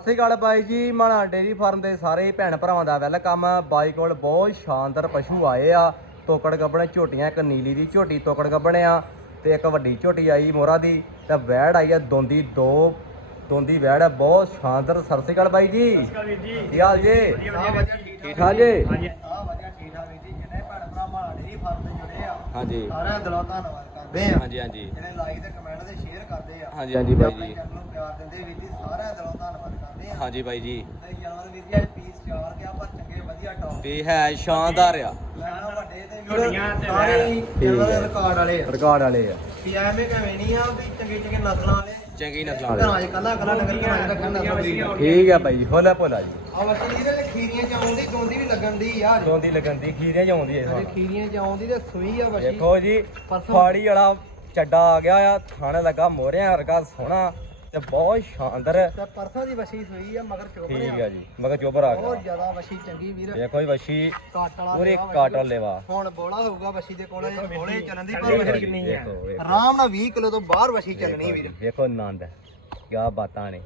ਸਤਿ ਸ਼੍ਰੀ ਅਕਾਲ ਬਾਈ ਜੀ ਮਾਣਾ dairy farm ਦੇ ਸਾਰੇ ਭੈਣ ਭਰਾਵਾਂ ਦਾ ਵੈਲਕਮ। ਬਾਈ ਕੋਲ ਬਹੁਤ ਸ਼ਾਨਦਾਰ ਪਸ਼ੂ ਆਏ ਆ। ਤੋਕੜ ਗੱਬਣ ਝੋਟੀਆਂ ਇੱਕ ਨੀਲੀ ਦੀ ਝੋਟੀ ਤੋਕੜ ਗੱਬਣ ਆ ਤੇ ਇੱਕ ਵੱਡੀ ਝੋਟੀ ਆਈ ਮੋਰਾ ਦੀ। ਤੇ ਵੈੜ ਆਈ ਆ ਦੋਂਦੀ ਦੋ ਦੋਂਦੀ ਵੈੜ ਆ। ਬਹੁਤ ਸ਼ਾਨਦਾਰ। ਸਤਿ ਸ਼੍ਰੀ ਅਕਾਲ ਬਾਈ ਜੀ। ਵੀਰ ਜੀ। ਕੀ ਹਾਲ ਜੀ? ਠੀਕ ਠੀਕ ਜੀ। ਹਾਂਜੀ। ਆ ਵਧੀਆ ਠੀਕ ਠਾਕ ਵੀਰ ਜੀ। ਜਿਹਨੇ ਭੈਣ ਭਰਾ ਮਾਲਾ ਡੇਰੀ ਫਾਰਮ ਤੇ ਜੁੜੇ ਆ ਹਾਂਜੀ। ਸਾਰਿਆਂ ਦਾ ਦਿਲੋਂ ਧੰਨਵਾਦ। ਕਰਦੇ ਆ। ਹਾਂਜੀ ਹਾਂਜੀ। ਜਿਹੜੇ ਲਾਈਕ ਤੇ ਕਮੈਂਟ ਤੇ ਸ਼ੇਅਰ ਕਰਦੇ ਆ। ਹਾਂਜੀ ਹਾਂਜੀ ਬਾਈ ਆਪਣੇ ਜੀ। ਚੈਨਲ ਨੂੰ ਪਿਆਰ ਦਿੰਦੇ ਵੀਰ ਜੀ ਸਾਰਿਆਂ ਦਾ ਧੰਨਵਾਦ ਕਰਦੇ ਆ। ਹਾਂਜੀ ਬਾਈ ਜੀ। ਤੇ ਜਾਨਵਰ ਵੀਰ ਜੀ ਅੱਜ ਪੀਸ ਚਾਰ ਗਿਆ ਪਰ ਚੰਗੇ ਵਧੀਆ ਟੌਪ ਤੇ ਹੈ ਸ਼ਾਨਦਾਰ ਆ। ਵੱਡੇ ਤੇ ਤੇ ਸਾਰੇ। ਰਿਕਾਰਡ ਵਾਲੇ ਆ। ਰਿਕਾਰਡ ਵਾਲੇ ਆ। ਵੀ ਐਵੇਂ ਕਿਵੇਂ ਨਹੀਂ ਆ ਵੀ ਚੰਗੇ ਚੰਗੇ ਨਸਲਾਂ ਵਾਲੇ। ਚੰਗੀ ਨਸਲਾਂ ਘਰਾਂ ਵਾਲੇ। 'ਚ ਕੱਲਾ ਕੱਲਾ ਨਗਰ ਘਰਾਂ 'ਚ ਰੱਖਣ ਦਾ ਸਬਰੀ ਆ। ਠੀਕ ਆ ਬਾਈ ਜੀ ਹੋਲਾ ਭੋਲਾ ਜੀ। ਵਸੀ ਇਹਦੇ ਖੀਰੀਆਂ ਚ ਆਉਂਦੀ ਦੋਂਦੀ ਵੀ ਲੱਗਣ ਦੀ ਯਾਰ ਦੋਂਦੀ ਲੱਗਣ ਦੀ ਖੀਰੇ ਚ ਆਉਂਦੀ ਹੈ ਅਜੇ ਖੀਰੀਆਂ ਚ ਆਉਂਦੀ ਤੇ ਸੂਈ ਆ ਵਸੀ। ਦੇਖੋ ਜੀ ਪਰਸੋਂ- ਫਾੜੀ ਵਾਲਾ ਚੱਡਾ ਆ ਗਿਆ ਆ ਥਾਣੇ ਲੱਗਾ ਮੋਹਰਿਆਂ ਵਰਗਾ ਸੋਹਣਾ ਤੇ ਬਹੁਤ ਸ਼ਾਨਦਾਰ। ਤੇ ਪਰਸੋਂ ਦੀ ਵਸੀ ਸੂਈ ਆ ਮਗਰ ਚੋਬਰ ਠੀਕ ਆ। ਜੀ ਮਗਰ ਚੋਬਰ ਆ ਬਹੁਤ ਗਿਆ ਜ਼ਿਆਦਾ ਵਸੀ ਚੰਗੀ ਵੀਰ। ਦੇਖੋ ਜੀ ਵਸ਼ੀ ਕਾਟ ਵਾਲਾ ਪੂਰੀ ਲੇਵਾ ਵਸੀ। ਕਾਟਲ ਦਾ। ਲੈਵਾ ਹੁਣ ਬੋਲਾ ਹੋਊਗਾ ਵਸੀ ਦੇ ਕੋਲੇ ਬੋਲੇ ਚੱਲਣ ਦੀ ਥੱਲੇ ਪਰ ਵਸੀ ਵਸੀ ਕਿੰਨੀ ਆ? ਦੇਖੋ ਵੇਖੋ। ਆਰਾਮ ਨਾਲ 20 ਕਿਲੋ ਤੋਂ ਬਾਹਰ ਵਸੀ ਚੱਲਣੀ ਦੇਖੋ ਵੀਰ। ਜੀ, ਦੇਖੋ ਆਨੰਦ ਕੀ ਬਾਤਾਂ ਨੇ।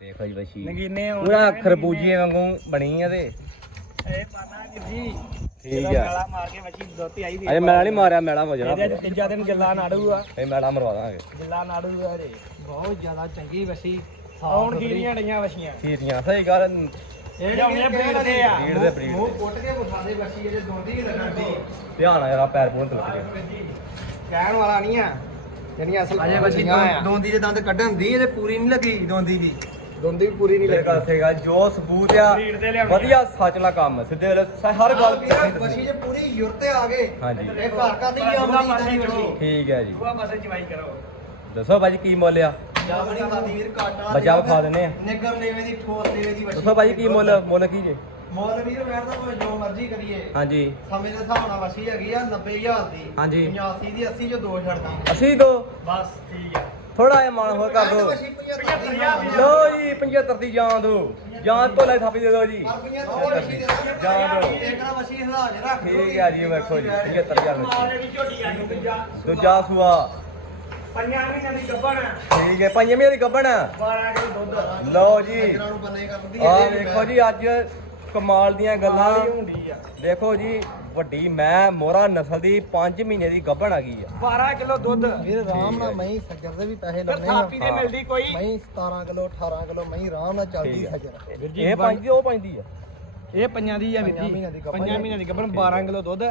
ਦੇਖੋ ਜੀ ਵਸ਼ੀ ਨਗੀਨੇ ਆਉਂਦੇ ਪੂਰਾ ਆ, ਖਰਬੂਜੇ ਵਾਂਗੂ ਬਣੀ ਆ ਤੇ। ਇਹ ਪਾਣਾ ਵੀਰ ਜੀ। ਠੀਕ ਜਦੋਂ ਆ। ਗਾਲਾਂ ਮਾਰ ਕੇ ਮੱਛੀ ਦੋਤੀ ਆਈ ਦੀ ਅਜੇ ਮੈਲਾ ਨਹੀਂ ਮਾਰਿਆ ਮੈਲਾ ਹੋ ਜਾਣਾ ਇਹਦੇ ਅੱਜ ਤੀਜਾ ਦਿਨ ਗਿੱਲਾ ਨਾੜੂ ਆ ਇਹ ਮੈਲਾ ਮਰਵਾ ਦਾਂਗੇ। ਗਿੱਲਾ ਨਾੜੂ ਆ ਰੇ ਬਹੁਤ ਜ਼ਿਆਦਾ ਚੰਗੀ ਵਸੀ ਆਉਣ ਗੀਰੀਆਂ ਡਈਆਂ ਵਸ਼ੀਆਂ ਖੀਰੀਆਂ ਸਹੀ ਗੱਲ। ਇਹ ਲਿਆਉਣੀਆਂ breed ਦੇ ਆ। ਬਰੀਡ ਦੇ ਬਰੀਡ ਮੂੰਹ ਕੁੱਟ ਕੇ ਵਿਖਾ ਦੇ ਵਸੀ ਇਹਦੇ ਦੋਂਦੀ ਵੀ ਲੱਗਣ ਦੀ ਧਿਆਨ ਆ ਜਰਾ ਪੈਰ ਪੂਰ ਤੇ ਲੱਗ ਗਿਆ ਕਹਿਣ ਵਾਲਾ ਨਹੀਂ ਆ। ਜਿਹੜੀਆਂ ਅਸਲ ਅਜੇ ਦੋਂਦੀ ਦੇ ਦੰਦ ਕੱਢਣ ਦੀ ਇਹਦੇ ਪੂਰੀ ਨਹੀਂ ਲੱਗੀ ਦੋਂਦੀ ਦੀ। ਦੋਂਦੀ ਵੀ ਪੂਰੀ ਨਹੀਂ ਸਹੀ ਗੱਲ ਜੋ ਸਬੂਤ ਆ ਦੇ ਵਧੀਆ ਸੱਚਲਾ ਕੰਮ ਸਿੱਧੇ ਹਰ ਗੱਲ ਵਸੀ ਜੇ ਪੂਰੀ ਯੁਰਤ ਤੇ ਆ ਗਏ ਹਾਂਜੀ। ਇਹ ਘਰ ਘਰ ਦੀ ਦੀ ਵਸੀ ਠੀਕ ਹੈ ਜੀ। ਦੂਆ ਪਾਸੇ ਚਵਾਈ ਕਰੋ ਦੱਸੋ ਭਾਜੀ ਕੀ ਮੁੱਲ ਆ? ਜਾਮਣੀ ਖਾਦੀ ਵੀਰ ਕਾਟਾ ਬੱਚਾ ਵਿਖਾ ਦਿੰਦੇ ਆ। ਨਿਗਰ ਲੇਵੇ ਦੀ ਠੋਸ ਲੇਵੇ ਦੀ ਦੱਸੋ ਭਾਜੀ ਕੀ ਮੁੱਲ ਮੁੱਲ ਕੀ ਜੇ? ਮੁੱਲ ਵੀਰ ਵੈਰਦਾ ਭਾਵੇਂ ਜੋ ਮਰਜ਼ੀ ਕਰੀਏ। ਹਾਂਜੀ। ਸਮੇਂ ਦੇ ਹਿਸਾਬ ਨਾਲ ਵਸੀ ਹੈਗੀ ਆ 90000 ਦੀ। ਹਾਂਜੀ। 85 ਦੀ 80 ਜੋ ਦੋ ਛੱਡਦੀ। ਅਸੀਂ ਦੋ? ਬਸ ਠੀਕ ਆ। ਥੋੜਾ ਜਿਹਾ ਮਾਣ ਹੋਰ ਕਰ ਦੋ। ਵਸੀ 75 ਦੀ ਲੋ ਜੀ 75 ਦੀ ਜਾਨ ਦੋ। ਜਾਨ ਤੋਂ ਲੈ ਥਾਪੀ ਦੇ ਦਿਓ ਜੀ। ਜਾਨ ਦਿਓ। ਠੀਕ ਹੈ ਜੀ, ਵੇਖੋ ਜੀ 75000 ਦੂਜਾ ਸੂਆ ਪੰਜਾਂ ਮਹੀਨਿਆਂ ਦੀ ਗੱਭਣ ਠੀਕ ਹੈ, ਪੰਜਵੀਂ ਦੀ ਗੱਬਣ 12 ਕਿਲੋ ਦੁੱਧ ਲਓ ਜੀ। ਆ ਵੇਖੋ ਜੀ, ਅੱਜ ਕਮਾਲ ਦੀਆਂ ਗੱਲਾਂ। ਦੇਖੋ ਜੀ ਵੱਡੀ ਮੈਂ ਮੋਰਾ ਨਸਲ ਦੀ 5 ਮਹੀਨੇ ਦੀ ਗੱਭਣ ਆ ਗਈ ਆ। 12 ਕਿਲੋ ਦੁੱਧ। ਵੀਰ ਆਰਾਮ ਨਾਲ ਮਹੀਂ ਸੱਜਰ ਦੇ ਵੀ ਪੈਸੇ ਫਿਰ ਲੱਗਣੇ ਆ। ਥਾਪੀ ਤੇ ਮਿਲਦੀ ਕੋਈ। ਮਹੀਂ 17 ਕਿਲੋ 18 ਕਿਲੋ ਮਹੀਂ ਆਰਾਮ ਨਾਲ ਚੱਲਦੀ। ਸੱਜਰ। ਇਹ ਪੰਜ ਦੀ ਉਹ ਪੰਜ ਦੀ ਆ। ਇਹ ਪੰਜਾਂ ਦੀ ਆ ਵੀਰ ਜੀ। ਦੀ ਪੰਜਾਂ ਮਹੀਨਿਆਂ ਦੀ ਗੱਭਣ 12 ਕਿਲੋ ਦੁੱਧ।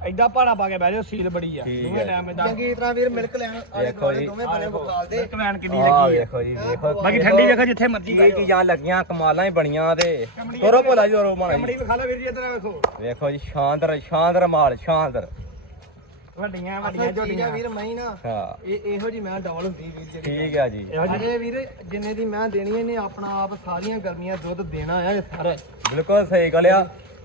ਐਡਾ ਭਾੜਾ ਪਾ ਕੇ ਬਹਿ ਜਾਓ ਸੀਲ ਬੜੀ ਆ। ਠੀਕ ਦੋਵੇਂ ਹੈ। ਟਾਈਮ ਇਦਾਂ ਚੰਗੀ ਤਰ੍ਹਾਂ ਵੀਰ ਮਿਲਕ ਲੈਣ ਆਲੇ ਦੁਆਲੇ। ਦੋਵੇਂ ਬਣੇ ਬਕਾਲ ਦੇ। ਕਮੈਨ ਕਿੰਨੀ ਆ ਲੱਗੀ ਆ। ਵੇਖੋ ਜੀ ਵੇਖੋ ਬਾਕੀ ਠੰਡੀ ਵੇਖੋ ਜਿੱਥੇ ਮਰਜ਼ੀ ਕੀ ਚੀਜ਼ਾਂ ਲੱਗੀਆਂ ਕਮਾਲਾਂ ਹੀ ਬਣੀਆਂ ਤੇ। ਤੋਰੋ ਭੋਲਾ ਜੀ ਤੋਰੋ ਮਾਣਾ ਚਮੜੀ ਜੀ ਵਿਖਾ ਲਓ ਵੀਰ ਜੀ ਇਧਰ ਵੇਖੋ। ਵੇਖੋ ਜੀ ਸ਼ਾਨਦਾਰ ਸ਼ਾਨਦਾਰ ਮਾਲ ਸ਼ਾਨਦਾਰ। ਵੱਡੀਆਂ ਵੱਡੀਆਂ ਅਸਲ ਚੀਜ਼ ਆ ਝੋਟੀਆਂ। ਵੀਰ ਮਹੀਂ ਨਾ ਹਾਂ। ਇਹ ਇਹੋ ਜੀ ਮੈਂ ਡਬਲ ਹੁੰਦੀ ਵੀਰ ਜੀ ਠੀਕ ਆ ਜੀ। ਇਹੋ ਜਿਹੀ। ਅਜੇ ਵੀਰ ਜਿੰਨੇ ਦੀ ਮੈਂ ਦੇਣੀ ਇਹਨੇ ਆਪਣਾ ਆਪ ਸਾਰੀਆਂ ਗਰਮੀਆਂ ਦੁੱਧ ਦੇਣਾ ਆ ਇਹ ਸਾਰਾ। ਬਿਲਕੁਲ ਸਹੀ ਗੱਲ ਆ।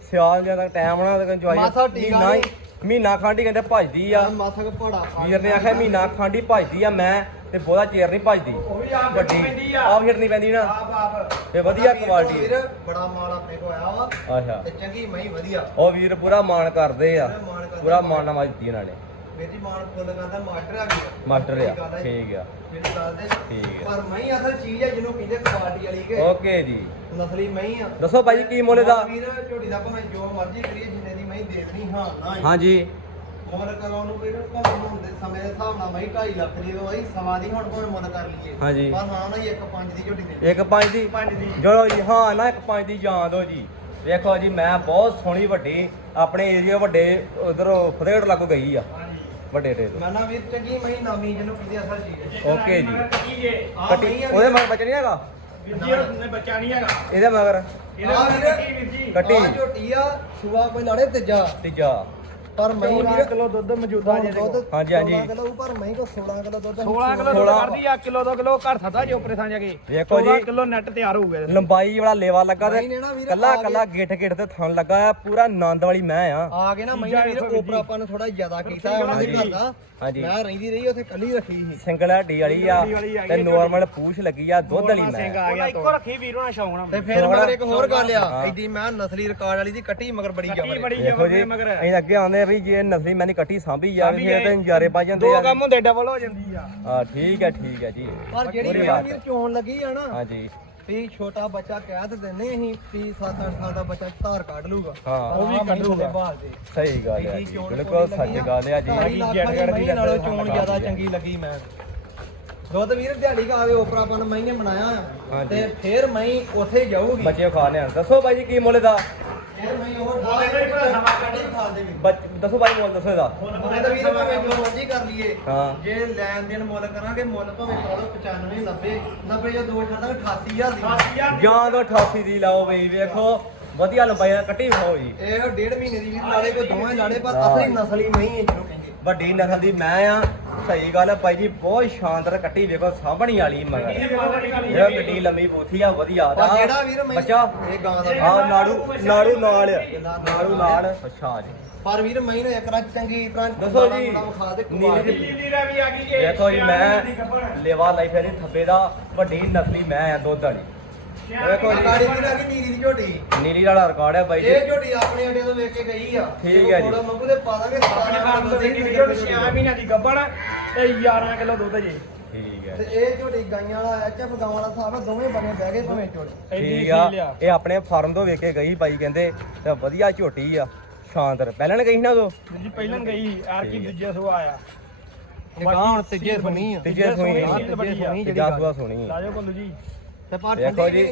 ਸਿਆਲ ਜ਼ਿਆਦਾ ਟਾਈਮ ਨਾ ਤੇ ਜਵਾਈ ਮਾਸਾ ਟੀਕਾ ਨਹੀਂ। ਮਹੀਨਾ ਖਾਂਡੀ ਕਹਿੰਦੇ ਭਜਦੀ ਆ। ਮਾਸਕ ਪੜਾ ਵੀਰ ਨੇ ਆਖਿਆ ਮਹੀਨਾ ਖਾਂਡੀ ਭਜਦੀ ਆ ਮੈਂ ਤੇ ਬਹੁਤਾ ਚੇਰ ਨਹੀਂ ਭਜਦੀ। ਉਹ ਵੀ ਆਪ ਵੱਡੀ। ਪੈਂਦੀ ਆ। ਆਪ ਹਿਰਨੀ ਪੈਂਦੀ ਨਾ। ਆਪ ਆਪ। ਤੇ ਵਧੀਆ ਕੁਆਲਿਟੀ ਵੀਰ ਬੜਾ ਮਾਲ ਆਪਣੇ ਕੋ ਆਇਆ ਵਾ। ਅੱਛਾ। ਤੇ ਚੰਗੀ ਮਹੀਂ ਵਧੀਆ। ਉਹ ਵੀਰ ਪੂਰਾ ਮਾਣ ਕਰਦੇ ਆ। ਪੂਰਾ ਮਾਣ ਕਰਦੇ ਪੂਰਾ ਮਾਣ ਨਵਾਜ ਦਿੱਤੀ ਇਹਨਾਂ ਨੇ। ਜੀ ਮਾਲ ਫੁੱਲ ਕਰਦਾ ਮਾਸਟਰ ਆ ਗਿਆ। ਮਾਸਟਰ ਆ ਠੀਕ ਆ। ਜਿਹੜੀ ਗੱਲ ਦੇ ਠੀਕ ਆ। ਪਰ ਮਹੀਂ ਅਸਲ ਚੀਜ਼ ਹੈ ਜਿਹਨੂੰ ਕਹਿੰਦੇ ਕੁਆਲਿਟੀ ਵਾਲੀ ਕੇ। ਓਕੇ ਜੀ। ਨਸਲੀ ਮਹੀਂ ਆ। ਦੱਸੋ ਭਾਜੀ ਕੀ ਮੁੱਲ ਦਾ ਵੀਰ ਝੋਟੀ ਦਾ ਭਾਵੇਂ ਜੋ ਮਰਜ਼ੀ ਕਰੀਏ ਜਿੰਨੇ ਦੀ ਮਹੀਂ ਦੇਣੀ ਹਾਂ ਨਾ ਹੀ। ਹਾਂਜੀ। ਮੁੱਲ ਕਰਾਉਣ ਨੂੰ ਵੀਰ ਭਾਵੇਂ ਹੁਣ ਦੇ ਸਮੇਂ ਦੇ ਹਿਸਾਬ ਨਾਲ ਮਹੀਂ 2.5 ਲੱਖ ਦੀ ਹੋਈ ਸਵਾ ਦੀ ਹੁਣ ਭਾਵੇਂ ਮੁੱਲ ਕਰ ਲਈਏ। ਹਾਂਜੀ। ਪਰ ਹਾਂ ਨਾ ਹੀ ਇੱਕ ਪੰਜ ਦੀ ਝੋਟੀ ਦੇ ਇੱਕ ਪੰਜ ਦੀ? ਪੰਜ ਦੀ। ਚਲੋ ਜੀ ਹਾਂ ਨਾ ਇੱਕ ਪੰਜ ਦੀ ਜਾਣ ਦਿਓ ਜੀ। ਵੇਖੋ ਜੀ ਮੈਂ ਬਹੁਤ ਸੋਹਣੀ ਵੱਡੀ ਆਪਣੇ ਏਰੀਆ ਵੱਡੇ ਉਧਰ ਫਤਿਹਗੜ੍ਹ ਲਾਗੂ ਗਈ ਆ। ਵੱਡੇ ਡੇ ਤੋਂ। ਮੈਂ ਨਾ ਵੀਰ ਚੰਗੀ ਮਹੀਂ ਨਾਮੀ ਜਿਹਨੂੰ ਕਹਿੰਦੇ ਅਸਲ ਚੀਜ਼ ਓਕੇ ਜੀ। ਕੱਟੀ ਆ ਉਹਦੇ। ਮਗਰ ਬੱਚਾ ਨਹੀਂ ਹੈਗਾ? ਵੀਰ ਜੀ ਉਹਨੇ ਬੱਚਾ ਨਹੀਂ ਹੈਗਾ। ਇਹਦੇ ਮਗਰ। ਇਹਦਾ। ਕੱਟੀ ਵੀਰ ਜੀ। ਕੱਟੀ। ਆਹ ਝੋਟੀ ਆ ਸੁਆ ਕੋਈ ਲਾੜੇ ਤੀਜਾ। ਤੀਜਾ। ਪਰ ਮਹੀਂ 14 ਵੀਰ ਕਿਲੋ ਦੁੱਧ ਮੌਜੂਦਾ ਜੇ ਦੇਖੋ। ਹਾਂਜੀ, ਹਾਂਜੀ। 16 ਕਿਲੋ ਪਰ ਮਹੀਂ ਕੋ 16 ਕਿਲੋ ਦੁੱਧ 16 ਕਿਲੋ ਦੁੱਧ ਸੋਲਾਂ। ਕਰਦੀ ਆ ਕਿਲੋ 2 ਕਿਲੋ ਘਰ ਥਦਾ ਜੇ ਉੱਪਰੇ ਥਾਂ ਜਾ ਕੇ। ਵੇਖੋ ਜੀ। 16 ਕਿਲੋ ਨੈਟ ਤਿਆਰ ਹੋਊਗਾ ਇਹਦੇ। ਲੰਬਾਈ ਵਾਲਾ ਲੇਵਾ ਲੱਗਾ ਤੇ ਨਾ ਵੀਰ ਕੱਲਾ ਆ ਕੱਲਾ ਗਿੱਠ ਗਿੱਠ ਤੇ ਥਣ ਲੱਗਾ ਆ ਪੂਰਾ ਆਨੰਦ ਵਾਲੀ ਮੈਂ ਆ। ਆ ਕੇ ਨਾ ਮਹੀਂ ਨੇ ਵੀਰ ਜੀ। ਆਪਾਂ ਨੂੰ ਥੋੜਾ ਜ਼ਿਆਦਾ ਕੀਤਾ ਉਹਨਾਂ ਦੇ ਘਰ ਦਾ। ਹਾਂਜੀ। ਮੈਂ ਰਹਿੰਦੀ ਰਹੀ ਉੱਥੇ ਕੱਲੀ ਰੱਖੀ ਸੀ। ਸਿੰਗਲ ਹੱਡੀ ਵਾਲੀ ਆ ਹੱਡੀ ਵਾਲੀ ਆ ਤੇ ਨਾਰਮਲ ਪੂਛ ਲੱਗੀ ਆ ਦੁੱਧ ਵਾਲੀ ਮੈਂ। ਸਿੰਘ ਆ ਗਿਆ ਇੱਕੋ ਰੱਖੀ ਵੀਰ ਹੋਣਾ ਸ਼ੌਂਕ ਨਾਲ। ਤੇ ਫਿਰ ਮਗਰ ਇੱਕ ਹੋਰ ਗੱਲ ਆ। ਐਡੀ ਮੈਂ ਨਸਲੀ ਰਿਕਾਰਡ ਵਾਲੀ ਦੀ ਕੱਟੀ ਮਗਰ ਬੜੀ ਜਬਰ। ਬੜੀ ਦੇਖੋ ਮਗਰ। ਅਸੀਂ ਅੱਗੇ ਆਉਂਦੇ ਵੀ ਜੇ ਨਸਲੀ ਮੈਂ ਨਹੀਂ ਕੱਟੀ ਸਾਂਭੀ ਜਾਵੇ ਫਿਰ ਤੇ। ਨਜ਼ਾਰੇ ਪਾ ਜਾਂਦੇ ਦੋ ਆ। ਕੰਮ ਹੁੰਦੇ ਡਬਲ ਹੋ ਜਾਂਦੀ ਆ। ਹਾਂ ਠੀਕ ਹੈ ਠੀਕ ਹੈ ਜੀ। ਪਰ ਜਿਹੜੀ ਜਿਹੜਾ ਬਾਤ ਹੈ। ਚੋਣ ਲੱਗੀ ਆ ਨਾ ਹਾਂਜੀ ਵੀ ਛੋਟਾ ਬੱਚਾ ਕਹਿ ਤੇ ਦਿੰਦੇ ਅਸੀਂ ਵੀ 7-8 ਸਾਲ ਦਾ ਬੱਚਾ ਧਾਰ ਕੱਢ ਲੂਗਾ ਹਾਂ। ਉਹ ਵੀ ਕੱਢੂਗਾ। ਬਾਲ ਦੇ। ਸਹੀ ਗੱਲ ਹੈ ਜੀ ਬਿਲਕੁਲ ਸੱਚ ਗੱਲ ਹੈ ਜੀ। ਢਾਈ ਲੱਖ ਵਾਲੀ ਮਹੀਂ ਨਾਲੋਂ ਚੋਣ ਜ਼ਿਆਦਾ ਚੰਗੀ ਲੱਗੀ ਮੈਂ। ਦੁੱਧ ਵੀਰ ਦਿਹਾੜੀ ਕਾ ਆਵੇ ਓਪਰਾਪਨ ਮਹੀਂ ਨੇ ਬਣਾਇਆ ਆ। ਹਾਂਜੀ। ਤੇ ਫਿਰ ਮਹੀਂ ਉੱਥੇ ਜਾਊਗੀ। ਬੱਚੇ ਖਾ ਲਿਆ ਦੱਸੋ ਬਾਈ ਜੀ ਕੀ ਮੁੱਲ ਦਾ ਫਿਰ ਮਹੀਂ ਉਹ ਢਾਈ ਕੱਢੀ ਖਾ ਦੇਗੀ ਬੱਚ- ਦੱਸੋ ਬਾਈ ਮੁੱਲ ਦੱਸੋ ਇਹਦਾ। ਮੈਂ ਤਾਂ ਵੀਰ ਭਾਵੇਂ ਜੋ ਮਰਜ਼ੀ ਕਰ ਲਈਏ। ਹਾਂ। ਜੇ ਲੈਣ ਦੇਣ ਮੁੱਲ ਕਰਾਂਗੇ ਮੁੱਲ ਭਾਵੇਂ ਪਾ ਲਓ 95 90 90 ਜਾਂ ਦੋ ਛੱਡਾਂਗੇ 88000 ਦੀ। ਜਾਂ ਤੋਂ 88 ਦੀ ਲਾਓ ਬਈ ਵੇਖੋ। ਵਧੀਆ ਲੰਬਾਈ ਦਾ ਕੱਟੀ ਖਾਓ ਜੀ। ਇਹ ਡੇਢ ਮਹੀਨੇ ਦੀ ਵੀ ਲਾੜੇ ਕੋ ਦੋਵੇਂ ਲਾੜੇ ਪਰ। ਅਸਲੀ ਨਸਲੀ ਮਹੀਂ ਹੈ ਜਿਹਨੂੰ ਕਹਿੰਦੇ ਵੱਡੀ ਨਸਲ ਦੀ ਮੈਂ ਆ ਸਹੀ ਗੱਲ ਹੈ ਬਾਈ ਜੀ ਬਹੁਤ ਸ਼ਾਨਦਾਰ ਕੱਟੀ ਵੇਖੋ ਸਾਂਭਣੀ ਵਾਲੀ ਮਗਰ। ਇਹ ਗੱਡੀ ਲੰਮੀ ਪੋਥੀ ਆ ਵਧੀਆ ਪਰ ਜਿਹੜਾ ਵੀਰ ਮਹੀਂ ਬੱਚਾ ਇਹ ਗਾਂ ਦਾ ਹਾਂ ਨਾੜੂ ਨਾੜੂ ਨਾਲ ਆ। ਨਾੜੂ ਨਾਲ ਅੱਛਾ ਜੀ। ਪਰ ਵੀਰ ਮਹੀਂ ਨੇ ਇੱਕ ਰਾਤ ਚੰਗੀ ਤਰ੍ਹਾਂ ਦੱਸੋ ਜੀ ਦੇ ਨੀਲੀ ਦੀ- ਦੀ ਦਾ ਵੀ ਆ ਗਈ ਜੇ ਵੇਖੋ ਜੀ ਮੈਂ ਦੀ। ਲੇਵਾ ਲਾਈਫ ਇਹਦੀ ਥੱਬੇ ਦਾ ਵੱਡੀ ਨਸਲੀ ਮੈਂ ਆ ਦੁੱਧ ਵਾਲੀ। ਵੇਖੋ ਜੀ। ਗਾੜੀ ਦੀ ਲੱਗੀ ਨੀਲੀ ਦੀ ਝੋਟੀ। ਨੀਲੀ ਵਾਲਾ ਰਿਕਾਰਡ ਹੈ ਬਾਈ ਜੀ। ਇਹ ਝੋਟੀ ਆਪਣੇ ਅੱਡੇ ਤੋਂ ਵੇਖ ਕੇ ਗਈ ਆ। ਠੀਕ ਹੈ ਜੀ। ਥੋੜਾ ਮੰਗੂ ਦੇ ਪਾ ਦਾਂਗੇ ਆਪਣੇ ਫਾਰਮ ਤੋਂ ਦੇਖੀ ਵੀਡੀਓ 6 ਮਹੀਨਿਆਂ ਦੀ ਗੱਭਣ ਤੇ 11 ਕਿਲੋ ਦੁੱਧ ਜੇ। ਠੀਕ ਹੈ। ਤੇ ਇਹ ਝੋਟੀ ਗਾਈਆਂ ਵਾਲਾ ਐਚਐਫ ਗਾਵਾਂ ਵਾਲਾ ਹਿਸਾਬ ਹੈ ਦੋਵੇਂ ਬਣੇ ਬਹਿ ਗਏ ਭਾਵੇਂ ਝੋਟੀ। ਐਡੀ ਠੀਕ ਆ। ਸੀਲ ਆ ਇਹ ਆਪਣੇ ਫਾਰਮ ਤੋਂ ਵੇਖ ਕੇ ਗਈ ਬਾਈ ਕਹਿੰਦੇ ਤੇ ਵਧੀਆ ਝੋਟੀ ਆ ਸ਼ਾਨਦਾਰ। ਪਹਿਲਾਂ ਨੇ ਗਈ ਸੀ ਨਾ ਉਦੋਂ? ਜੀ ਪਹਿਲਾਂ ਗਈ ਆਰ ਕੀ ਦੂਜੇ ਸੋ ਆਇਆ। ਇਹ ਗਾਂ ਹੁਣ ਤੀਜੇ ਸੁਣੀ ਆ। ਤੀਜੇ ਹਾਂ, ਸੀਲ ਬੜੀ ਆ। ਸੁਣੀ ਸੁਣੀ ਲਾਜੋ ਕੋਲੂ ਜੀ। ਤੇ ਪਰ ਜੀ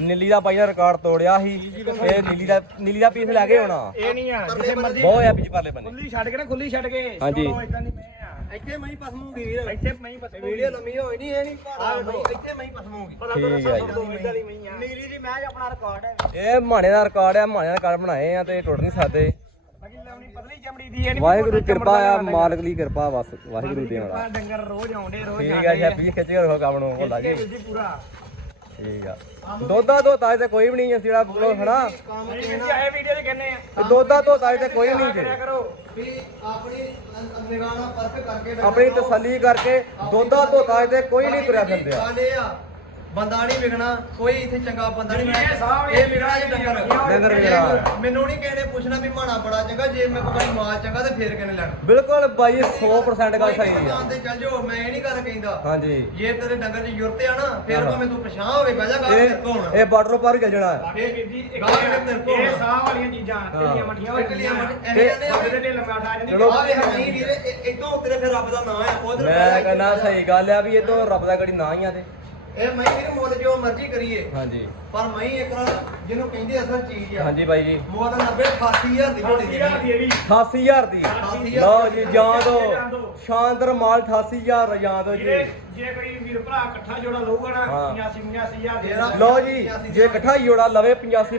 ਨੀਲੀ ਦਾ ਦਾ ਰਿਕਾਰਡ ਤੋੜਿਆ ਸੀ ਇਹ ਨੀਲੀ ਦਾ ਨੀਲੀ ਦਾ ਪੀਸ ਲੈ ਕੇ ਆਉਣਾ। ਇਹ ਨਹੀਂ ਆ ਜਿੱਥੇ ਮਰਜ਼ੀ ਬਹੁਤ ਆ ਪਿੱਛੇ ਪਰਲੇ ਬੰਨੇ। ਖੁੱਲੀ ਛੱਡ ਕੇ ਨਾ ਖੁੱਲੀ ਛੱਡ ਕੇ। ਹਾਂਜੀ। ਚਲੋ ਏਦਾਂ ਨਹੀਂ ਮੈਂ ਆ। ਇੱਥੇ ਮੈਂ ਹੀ ਪਸਮੂਗੀ ਵੀਰ। ਇੱਥੇ ਮੈਂ ਹੀ ਬਸ ਵੀਡੀਓ ਲੰਮੀ ਹੋਈ ਨਹੀਂ ਇਹ ਨਹੀਂ ਇੱਥੇ ਮੈਂ ਹੀ ਪਸਮੂਗੀ। ਠੀਕ ਹੈ ਜੀ। ਇਦਾਂ ਦੀ ਮੈਂ ਆ। ਨੀਲੀ ਦੀ ਮੈਚ ਆਪਣਾ ਰਿਕਾਰਡ ਹੈ। ਇਹ ਮਾਣੇ ਦਾ ਰਿਕਾਰਡ ਆ ਮਾਣੇ ਦਾ ਰਿਕਾਰਡ ਬਣਾਏ ਆ ਤੇ ਟੁੱਟ ਨਹੀਂ ਸਕਦੇ। ਬਾਕੀ ਲਾਉਣੀ ਪਤਲੀ ਚਮੜੀ ਦੀ ਇਹ ਨਹੀਂ ਵਾਹਿਗੁਰੂ ਕਿਰਪਾ ਆ ਮਾਲਕ ਦੀ ਕਿਰਪਾ ਬਸ ਵਾਹਿਗੁਰੂ ਦੇਣ ਵਾਲਾ। ਡੰਗਰ ਰੋਜ਼ ਆਉਂਦੇ ਰੋਜ਼ ਠੀਕ ਆ ਜੀ ਵੀ ਖਿੱਚ ਕੇ ਰੱਖੋ ਕੰਮ ਨੂੰ ਭੁੱਲਾ ਜੀ ਜੀ ਪੂਰਾ। ਠੀਕ ਆ। ਦੋਦਾ ਧੋਤਾ ਤੇ ਕੋਈ ਵੀ ਨਹੀਂ ਹੈ ਜਿਹੜਾ ਬੋਲੋ ਹਨਾ? ਇਹ ਵੀਡੀਓ 'ਚ ਕਹਿੰਨੇ ਆ। ਤੇ ਦੋਦਾ ਧੋਤਾ ਤੇ ਕੋਈ ਨਹੀਂ ਜੀ ਵੀ ਆਪਣੀ ਨਿਗਾਹ ਨਾਲ ਪਰਖ ਕਰਕੇ ਬੈਠਣਾ ਆਪਣੀ ਤਸੱਲੀ ਕਰਕੇ ਦੋਦਾ ਧੋਤਾ ਤੇ ਕੋਈ ਨਹੀਂ ਤੁਰਿਆ ਫਿਰਦੇ। ਆ ਬੰਦਾ ਨਹੀਂ ਵਿਕਣਾ ਕੋਈ ਇੱਥੇ ਚੰਗਾ ਬੰਦਾ ਨਹੀਂ ਨੇ ਇਹ ਵਿਕਣਾ ਜੀ ਡੰਗਰ ਡੰਗਰ। ਮੈਨੂੰ ਨਹੀਂ ਕਹਿੰਦੇ ਪੁੱਛਣਾ ਵੀ ਮਾਣਾ ਬੜਾ ਚੰਗਾ ਜੇ ਮੇਰੇ ਕੋਲ ਮਾਲ ਚੰਗਾ ਤੇ ਫੇਰ ਕਿਨੇ ਲੈਣਾ? ਬਿਲਕੁਲ ਬਾਈ 100% ਗੱਲ ਸਹੀ ਦੁਕਾਨ ਤੇ ਚੱਲ ਜਾਓ ਮੈਂ ਇਹ ਨਹੀਂ ਗੱਲ ਕਹਿੰਦਾ। ਹਾਂਜੀ। ਜੇ ਤੇਰੇ ਡੰਗਰ 'ਚ ਯੁਰਤ ਆ ਨਾ ਫੇਰ ਹਾਂ। ਭਾਵੇਂ ਤੂੰ ਪਛਾਣ ਹੋਵੇ ਬਹਿ ਜਾ ਗੱਲ ਤੇਰੇ ਕੋਲ ਇਹ ਇਹ ਬਾਰਡਰ ਪਾਰ ਚੱਲ ਜਾਣਾ। ਹੈ ਸਾਡੇ ਵੀਰ ਜੀ ਇੱਕ ਗਾਹ ਦੇ ਤੇਰੇ ਕੋਲ ਇਹ ਸਾਹ ਵਾਲੀਆਂ ਚੀਜ਼ਾਂ ਢਿੱਲੀਆਂ ਮੱਠੀਆਂ ਢਿੱਲੀਆਂ ਮੱਠੀਆਂ, ਇਹ ਇਹ ਉਹਦੇ ਤੇ ਲੰਮਾ ਉਠਾ ਜਾਂਦੀ। ਆ ਵੇ ਨਹੀਂ ਵੀਰੇ ਇਦੋਂ ਉੱਤੇ ਫਿਰ ਰੱਬ ਦਾ ਨਾਮ ਆ ਉਧਰ ਮੈਂ ਕਹਿੰਦਾ ਸਹੀ ਗੱਲ ਆ ਵੀ ਇਹ ਤੋਂ ਰੱਬ ਦਾ ਗੜੀ ਨਾ ਹੀ ਆ ਤੇ। ਇਹ ਮੈਂ ਵੀਰ ਮੁੱਲ ਜੋ ਮਰਜ਼ੀ ਕਰੀਏ। ਹਾਂਜੀ। ਪਰ ਮੈਂ ਇੱਕ ਵਾਰ ਜਿਹਨੂੰ ਕਹਿੰਦੇ ਅਸਲ ਚੀਜ਼ ਆ। ਹਾਂਜੀ ਬਾਈ ਜੀ। ਮੁੱਲ 90 88000 ਦੀ ਝੋਟੀ ਦੀ 80000 ਦੀ ਇਹ ਵੀ। 88000 ਦੀ। 88,000 ਲਓ ਜੀ ਜਾਂ ਦੋ। ਸ਼ਾਨਦਾਰ ਮਾਲ 88000 ਜਾਂ ਦੋ ਜੀ। ਜੇ ਕੋਈ ਵੀਰ ਭਰਾ ਇਕੱਠਾ ਜੋੜਾ ਲਊਗਾ ਨਾ ਹਾਂ। 85 85000 ਦੇ ਜਿਹੜਾ- ਲਓ ਜੀ ਜੇ ਇਕੱਠਾ ਜੋੜਾ ਲਵੇ 85